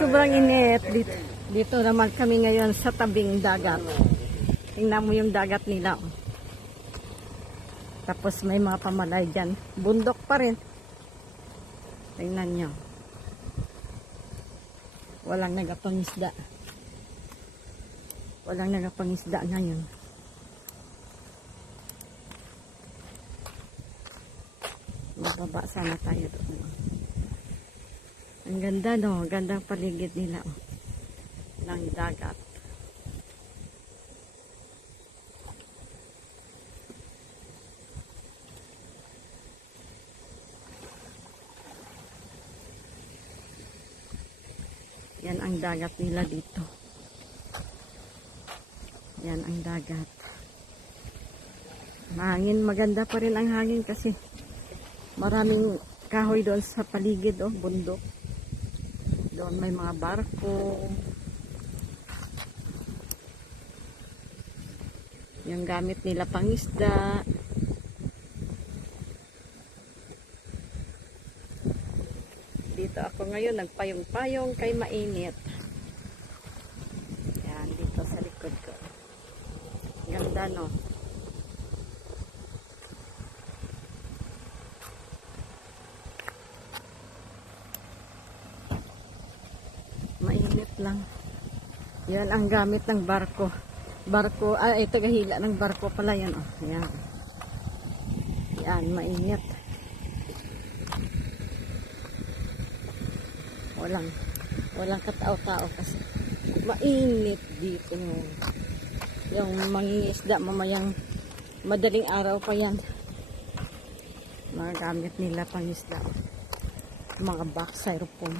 sobrang init. Dito naman kami ngayon sa tabing dagat. Tingnan mo yung dagat nila. Oh. Tapos may mga pamalay dyan. Bundok pa rin. Tingnan nyo. Walang nagapangisda. Walang nagapangisda ngayon. Mababa sana tayo doon. Ang ganda, no? Gandang paligid nila, oh. Ng dagat. Yan ang dagat nila dito. Yan ang dagat. Mahangin, maganda pa rin ang hangin kasi maraming kahoy doon sa paligid, oh, bundok. Doon may mga barko. Yung gamit nila pangisda. Dito ako ngayon nagpayong-payong kay mainit. Yan, dito sa likod ko. Ganda, no? Mainit lang. Yan ang gamit ng barko. Barko, ito gahila ng barko pala yan, oh. Yan. Yan, mainit. Walang katao-tao kasi mainit dito. Yung mangingisda mamayang madaling araw pa yan. Mga gamit nila pangisda. Mga box, styrofoam.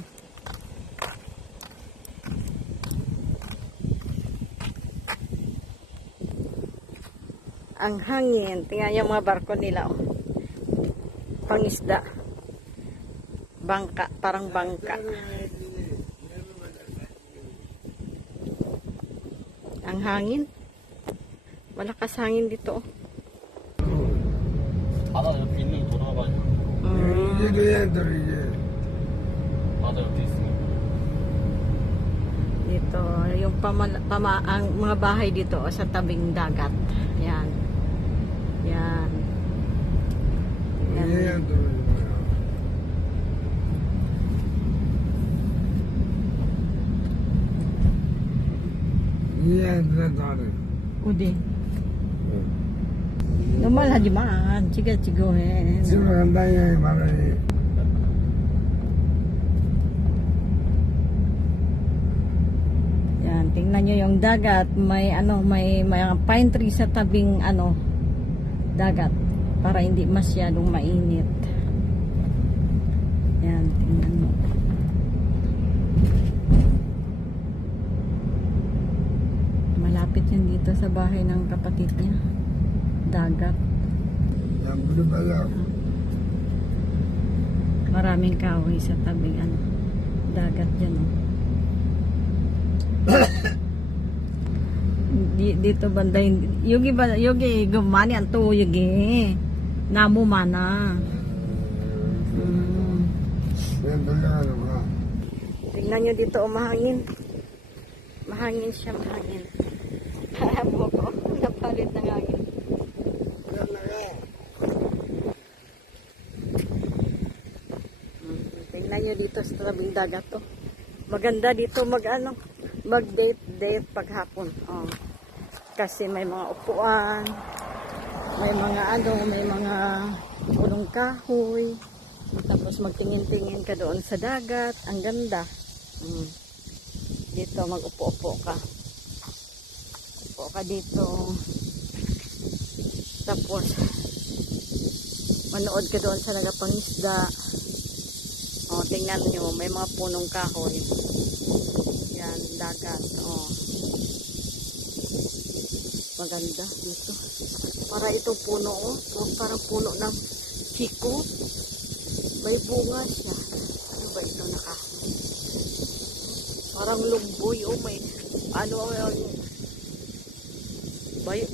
Ang hangin, tingnan yung mga barko nila, oh. Pangisda. Bangka, parang bangka. Ang hangin. Malakas hangin dito, oh. 바다 옆에 있는 돌아가지고 이게 얘들 이게 바다 옆에 있으니까 Dito, yung ang mga bahay dito, oh, sa tabing dagat. Yan. Yan. Yan. 얘들 얘들 다래. Udi. Normal hajiman, chiga-chigo eh. 집에 간다니 말하니. Yan, tingnan nyo yung dagat, may mga pine tree sa tabing dagat para hindi masyadong mainit. Yan, tingnan mo. Malapit yan dito sa bahay ng kapatid niya. Dagat. 야 물이 빨라. Maraming kahoy sa tabing dagat dyan, oh. Dito banda yogi gumani anto yogi namu mana. 왜 놀려가는 거야? Tingnan nyo dito, oh, mahangin. Mahangin siya, mahangin. Harap ko, napalit ng hangin. Tingnan nyo dito sa tabing dagat, to. Maganda dito mag-date paghapon. Oh. Kasi may mga upuan, may mga punong kahoy. Tapos magtingin-tingin ka doon sa dagat. Ang ganda. Dito mag-upo-upo ka. Upo ka dito. Tapos manood ka doon sa nagapangisda. Oh, tingnan nyo, may mga punong kahoy. Yan, dagat. Oh. Maganda dito. Para itong puno, oh. Parang puno ng chiko. May bunga siya. Ano ba ito parang lumboy, oh. May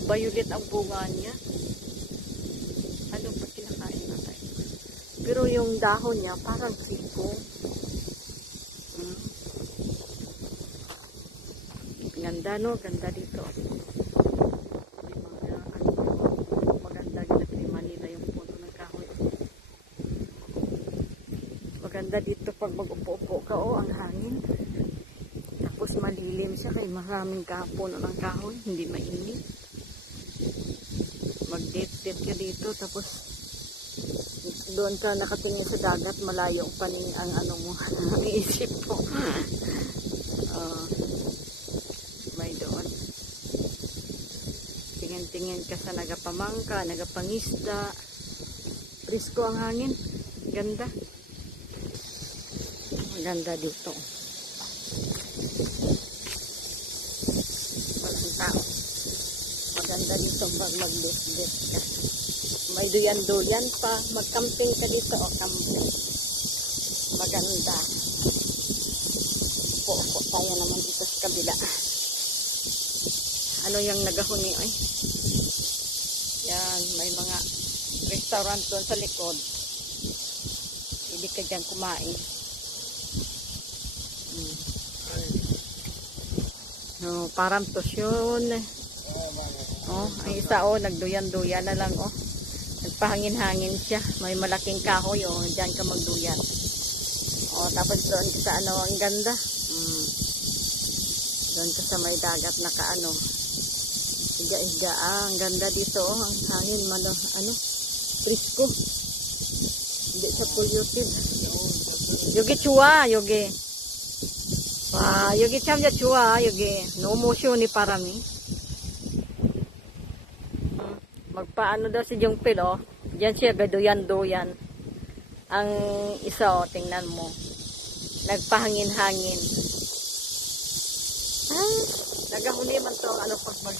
violet ang bunga niya. Ano ba kinakain natin? Pero yung dahon niya parang siko. Ganda no, ganda dito. May mga ano, maganda ginatrima nila yung puno ng kahoy. Maganda dito pag mag-upo-upo ka, oh, ang hangin. Tapos malilim siya kay maraming puno ng kahoy, hindi mainit. Mag-date-date ka dito, tapos doon ka nakatingin sa dagat, malayo ang paning ang ano mo, ang isip mo. May doon. Tingin-tingin ka sa nagapamangka, nagapangisda. Presko ang hangin. Ganda. Maganda dito. Walang tao. Maganda dito pag mag-date ka. May duyan-duyan pa. Mag-camping ka dito. O, camping. Maganda. Upo tayo naman dito sa kabila. Ano yung nagahuni ay? Yan, may mga restaurant doon sa likod. Hindi ka dyan kumain. No, parang tosyon. Oh, ang isa nagduyan-duyan na lang oh. Nagpahangin-hangin siya. May malaking kahoy oh, diyan ka magduyan. Oh, tapos doon ka sa ano, ang ganda. Doon ka sa may dagat na kaano. Higa-higa. Ang ganda dito oh, ang hangin ano, presko. Hindi sa polluted. Yogi chua, yogi. 여기 참 좋아. 여기 너무 시원히 바람이. Magpaano daw si Jungpil oh. Diyan siya gaduyan-duyan. Ang isa oh, tingnan mo. Nagpahangin-hangin. Nagahuni man to ano pag mag